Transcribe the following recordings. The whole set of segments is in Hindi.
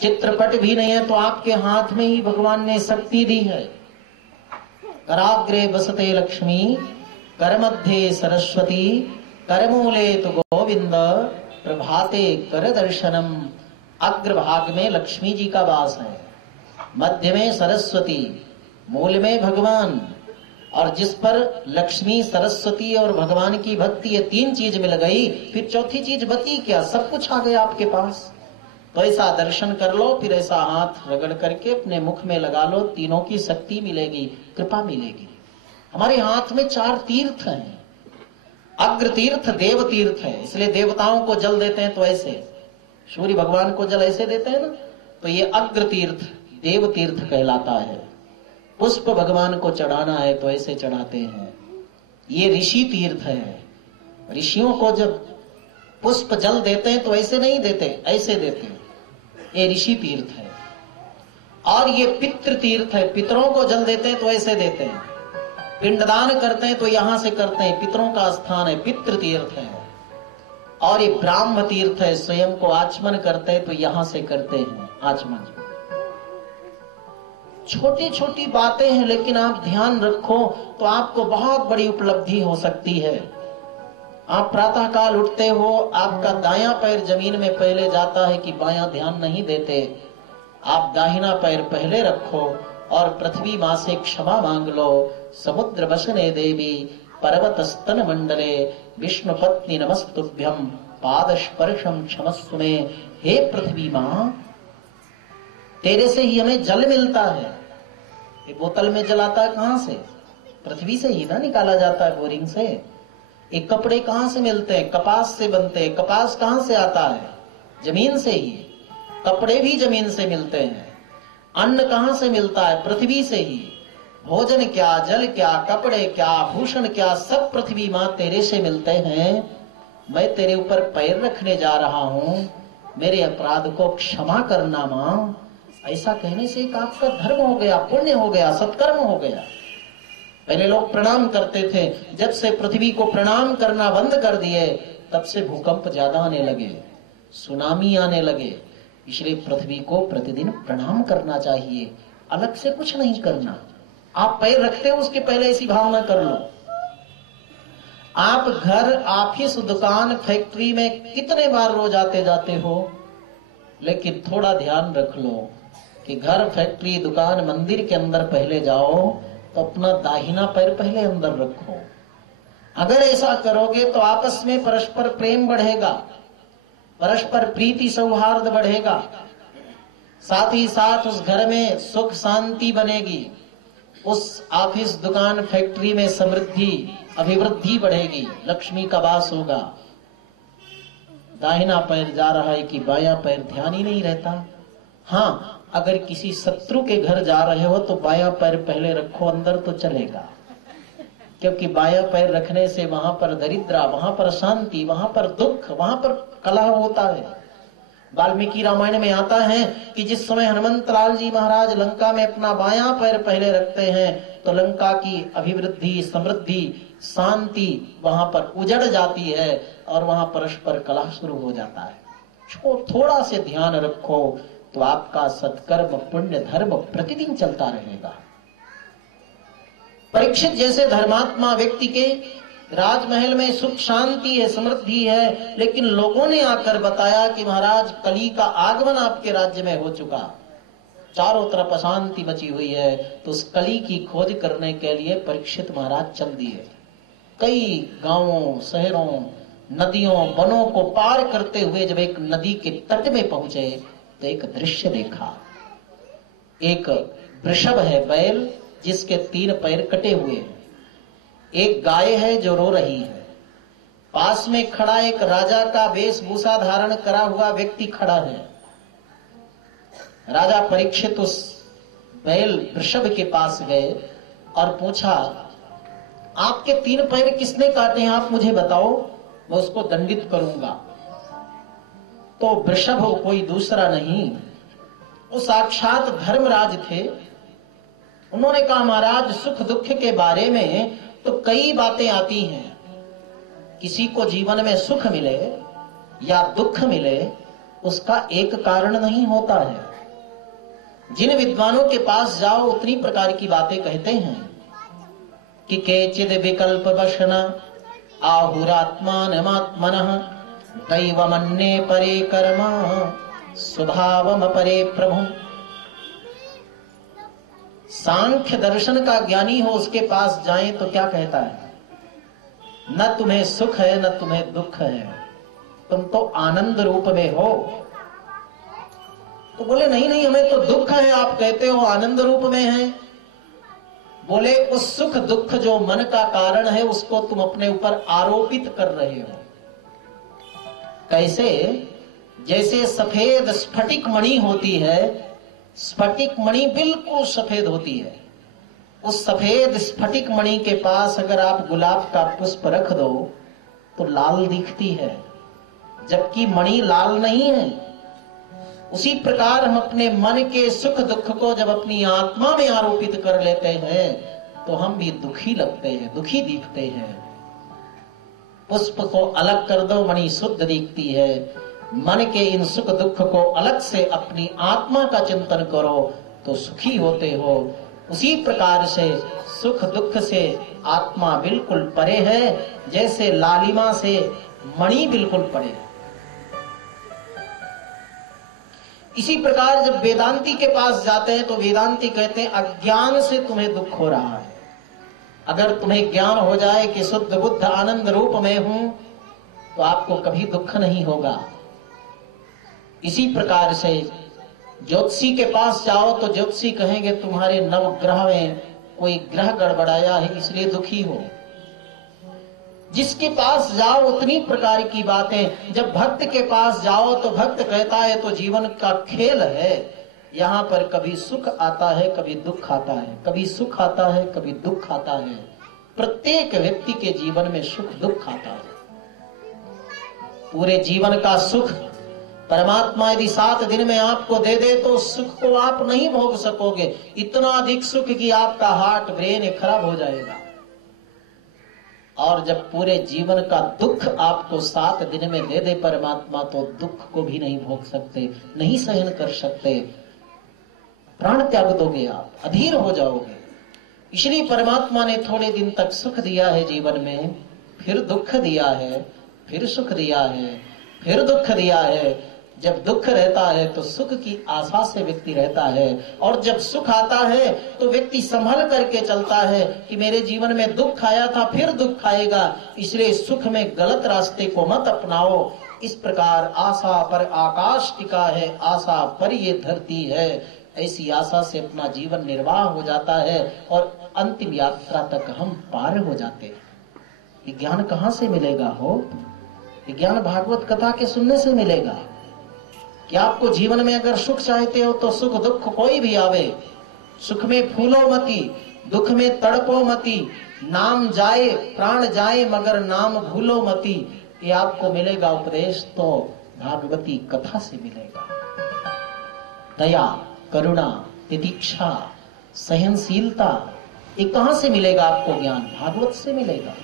चित्रपट भी नहीं है तो आपके हाथ में ही भगवान ने शक्ति दी है। कराग्रे बसते लक्ष्मी, कर मध्य सरस्वती, करमूले तो गोविंद, प्रभाते कर दर्शनम। अग्रभाग में लक्ष्मी जी का वास है, मध्य में सरस्वती, मूल में भगवान। और जिस पर लक्ष्मी, सरस्वती और भगवान की भक्ति, ये तीन चीज मिल गई, फिर चौथी चीज बची क्या? सब कुछ आ गया आपके पास। तो ऐसा दर्शन कर लो, फिर ऐसा हाथ रगड़ करके अपने मुख में लगा लो, तीनों की शक्ति मिलेगी, कृपा मिलेगी। हमारे हाथ में 4 तीर्थ हैं। अग्र तीर्थ देव तीर्थ है, इसलिए देवताओं को जल देते हैं तो ऐसे, सूर्य भगवान को जल ऐसे देते हैं ना, तो ये अग्र तीर्थ देव तीर्थ कहलाता है। पुष्प भगवान को चढ़ाना है तो ऐसे चढ़ाते हैं। ये ऋषि तीर्थ है, ऋषियों को जब पुष्प जल देते हैं तो ऐसे नहीं देते, ऐसे देते हैं, ये ऋषि तीर्थ है। और ये पितृ तीर्थ है, पितरों को जल देते हैं तो ऐसे देते हैं। पिंडदान करते हैं तो यहां से करते हैं, पितरों का स्थान है, पितृ तीर्थ है। और ये ब्राह्म तीर्थ है, स्वयं को आचमन करते हैं तो यहां से करते हैं आचमन। छोटी छोटी बातें हैं, लेकिन आप ध्यान रखो तो आपको बहुत बड़ी उपलब्धि हो सकती है। आप प्रातः काल उठते हो, आपका दायां पैर जमीन में पहले जाता है कि बायां ध्यान नहीं देते, आप दाहिना पैर पहले रखो और पृथ्वी मां से क्षमा मांग लो। समुद्र वसने देवी पर्वत स्तन मंडले, विष्णु पत्नी नमस्तुभ्यम, पाद स्पर्शम क्षमस्व में। हे पृथ्वी मां, तेरे से ही हमें जल मिलता है। ये बोतल में जल आता है कहां से? पृथ्वी से ही ना निकाला जाता है, बोरिंग से। एक कपड़े कहां से मिलते हैं? कपास से बनते हैं। कपास कहां से आता है? जमीन से ही। कपड़े भी जमीन से मिलते हैं। अन्न कहां से मिलता है? पृथ्वी से ही। भोजन क्या, जल क्या, कपड़े क्या, भूषण क्या, सब पृथ्वी मां तेरे से मिलते हैं। मैं तेरे ऊपर पैर रखने जा रहा हूं, मेरे अपराध को क्षमा करना मां। ऐसा कहने से एक आपका धर्म हो गया, पुण्य हो गया, सत्कर्म हो गया। पहले लोग प्रणाम करते थे, जब से पृथ्वी को प्रणाम करना बंद कर दिए तब से भूकंप ज्यादा आने लगे, सुनामी आने लगे। इसलिए पृथ्वी को प्रतिदिन प्रणाम करना चाहिए, अलग से कुछ नहीं करना। आप पैर रखते हो उसके पहले ऐसी भावना कर लो। आप घर, ऑफिस, दुकान, फैक्ट्री में कितने बार रोज आते जाते हो, लेकिन थोड़ा ध्यान रख लो कि घर, फैक्ट्री, दुकान, मंदिर के अंदर पहले जाओ तो अपना दाहिना पैर पहले अंदर रखो। अगर ऐसा करोगे तो आपस में परस्पर प्रेम बढ़ेगा, परस्पर प्रीति सौहार्द बढ़ेगा, साथ ही साथ उस घर में सुख शांति बनेगी, उस ऑफिस, दुकान, फैक्ट्री में समृद्धि, अभिवृद्धि बढ़ेगी, लक्ष्मी का वास होगा। दाहिना पैर जा रहा है कि बायां पैर, ध्यान ही नहीं रहता। हाँ, अगर किसी शत्रु के घर जा रहे हो तो बायां पैर पहले रखो, अंदर तो चलेगा, क्योंकि बायां पैर रखने से वहां पर दरिद्रा, वहां पर शांति, वहां पर दुख, वहां पर कलह होता है। वाल्मीकि रामायण में आता है कि जिस समय हनुमंत लाल जी महाराज लंका में अपना बायां पैर पहले रखते हैं तो लंका की अभिवृद्धि, समृद्धि, शांति वहां पर उजड़ जाती है और वहां परस्पर कलह शुरू हो जाता है। थोड़ा से ध्यान रखो तो आपका सत्कर्म, पुण्य, धर्म प्रतिदिन चलता रहेगा। परीक्षित जैसे धर्मात्मा व्यक्ति के राजमहल में सुख शांति है, समृद्धि है, लेकिन लोगों ने आकर बताया कि महाराज कली का आगमन आपके राज्य में हो चुका, चारों तरफ अशांति मची हुई है। तो उस कली की खोज करने के लिए परीक्षित महाराज चल दिए। कई गांवों, शहरों, नदियों, वनों को पार करते हुए जब एक नदी के तट में पहुंचे तो एक दृश्य देखा। एक वृषभ है, बैल, जिसके 3 पैर कटे हुए हैं। एक गाय है जो रो रही है। पास में खड़ा एक राजा का वेशभूषा धारण करा हुआ व्यक्ति खड़ा है। राजा परीक्षित उस बैल वृषभ के पास गए और पूछा, आपके 3 पैर किसने काटे हैं, आप मुझे बताओ, मैं उसको दंडित करूंगा। तो वृषभ कोई दूसरा नहीं, वो साक्षात धर्मराज थे। उन्होंने कहा, महाराज सुख दुख के बारे में तो कई बातें आती हैं। किसी को जीवन में सुख मिले या दुख मिले, उसका एक कारण नहीं होता है। जिन विद्वानों के पास जाओ उतनी प्रकार की बातें कहते हैं कि केचिद विकल्प वशन आहुरात्मानमात्मनः दैवमन्ये परे कर्म स्वभावम परे प्रभु। सांख्य दर्शन का ज्ञानी हो उसके पास जाएं तो क्या कहता है? न तुम्हें सुख है न तुम्हें दुख है, तुम तो आनंद रूप में हो। तो बोले नहीं नहीं, हमें तो दुख है, आप कहते हो आनंद रूप में है। बोले उस सुख दुख जो मन का कारण है उसको तुम अपने ऊपर आरोपित कर रहे हो। कैसे? जैसे सफेद स्फटिक मणि होती है, स्फटिक मणि बिल्कुल सफेद होती है, उस सफेद स्फटिक मणि के पास अगर आप गुलाब का पुष्प रख दो तो लाल दिखती है, जबकि मणि लाल नहीं है। उसी प्रकार हम अपने मन के सुख दुख को जब अपनी आत्मा में आरोपित कर लेते हैं तो हम भी दुखी लगते हैं, दुखी दिखते हैं। पुष्प को अलग कर दो, मणि शुद्ध दिखती है। मन के इन सुख दुख को अलग से अपनी आत्मा का चिंतन करो तो सुखी होते हो। उसी प्रकार से सुख दुख से आत्मा बिल्कुल परे है, जैसे लालिमा से मणि बिल्कुल परे है। इसी प्रकार जब वेदांती के पास जाते हैं तो वेदांती कहते हैं अज्ञान से तुम्हें दुख हो रहा है। अगर तुम्हें ज्ञान हो जाए कि शुद्ध बुद्ध आनंद रूप में हूं तो आपको कभी दुख नहीं होगा। इसी प्रकार से ज्योतिषी के पास जाओ तो ज्योतिषी कहेंगे तुम्हारे नवग्रह में कोई ग्रह गड़बड़ाया है इसलिए दुखी हो। जिसके पास जाओ उतनी प्रकार की बातें। जब भक्त के पास जाओ तो भक्त कहता है तो जीवन का खेल है, यहाँ पर कभी सुख आता है कभी दुख आता है, कभी सुख आता है कभी दुख आता है। प्रत्येक व्यक्ति के जीवन में सुख दुख आता है। पूरे जीवन का सुख परमात्मा यदि 7 दिन में आपको दे दे तो सुख को आप नहीं भोग सकोगे। इतना अधिक सुख कि आपका हार्ट ब्रेन खराब हो जाएगा। और जब पूरे जीवन का दुख आपको 7 दिन में दे दे परमात्मा तो दुख को भी नहीं भोग सकते, नहीं सहन कर सकते, प्राण त्याग दोगे, आप अधीर हो जाओगे। इसलिए परमात्मा ने थोड़े दिन तक सुख दिया है जीवन में, फिर दुख दिया है, फिर सुख दिया है, फिर दुख दिया है। जब दुख रहता है तो सुख की आशा से व्यक्ति रहता है, और जब सुख आता है तो व्यक्ति संभल करके चलता है कि मेरे जीवन में दुख आया था फिर दुख आएगा, इसलिए सुख में गलत रास्ते को मत अपनाओ। इस प्रकार आशा पर आकाश टिका है, आशा पर ये धरती है, ऐसी आशा से अपना जीवन निर्वाह हो जाता है और अंतिम यात्रा तक हम पार हो जाते हैं। ये ज्ञान कहाँ से मिलेगा हो? ये ज्ञान भागवत कथा के सुनने से मिलेगा। कि आपको जीवन में अगर सुख चाहते हो तो सुख दुख कोई भी आवे, सुख में फूलो मती, दुख में तड़पो मती, नाम जाए प्राण जाए मगर नाम भूलो मती। ये आपको मिलेगा उपदेश तो भागवती कथा से मिलेगा। दया, करुणा, तितिक्षा, सहनशीलता, ये कहां से मिलेगा आपको ज्ञान? भागवत से मिलेगा।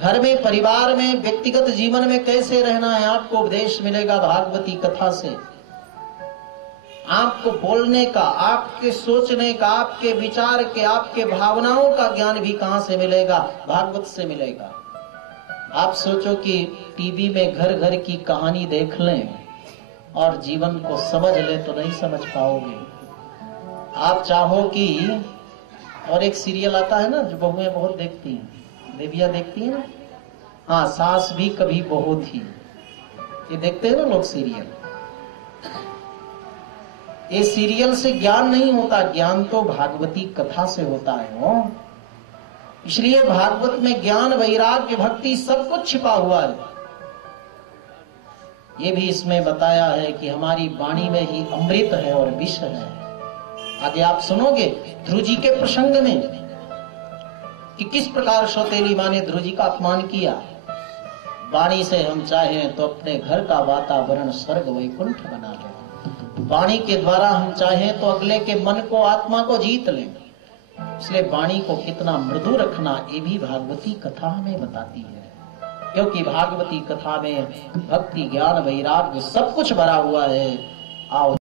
घर में, परिवार में, व्यक्तिगत जीवन में कैसे रहना है आपको उपदेश मिलेगा भागवती कथा से। आपको बोलने का, आपके सोचने का, आपके विचार के, आपके भावनाओं का ज्ञान भी कहां से मिलेगा? भागवत से मिलेगा। आप सोचो कि टीवी में घर घर की कहानी देख लें और जीवन को समझ लें तो नहीं समझ पाओगे। आप चाहो कि, और एक सीरियल आता है ना जो बहुएं बहुत देखती हैं, देविया देखती है ना, हाँ, सास भी कभी बहू थी, ये देखते हैं ना लोग सीरियल। ये सीरियल से ज्ञान नहीं होता, ज्ञान तो भागवती कथा से होता है वो। इसलिए भागवत में ज्ञान, वैराग्य, भक्ति सब कुछ छिपा हुआ है। ये भी इसमें बताया है कि हमारी वाणी में ही अमृत है और विष है। आगे आप सुनोगे ध्रुव जी के प्रसंग में कि किस प्रकार सौतेली माँ ने ध्रुव जी का अपमान किया। वाणी से हम चाहें तो अपने घर का वातावरण स्वर्ग वैकुंठ बना लें, वाणी के द्वारा हम चाहें तो अगले के मन को, आत्मा को जीत लें। इसलिए वाणी को कितना मृदु रखना ये भी भागवती कथा हमें बताती है। क्योंकि भागवती कथा में भक्ति ज्ञान वैराग्य सब कुछ भरा हुआ है। आओ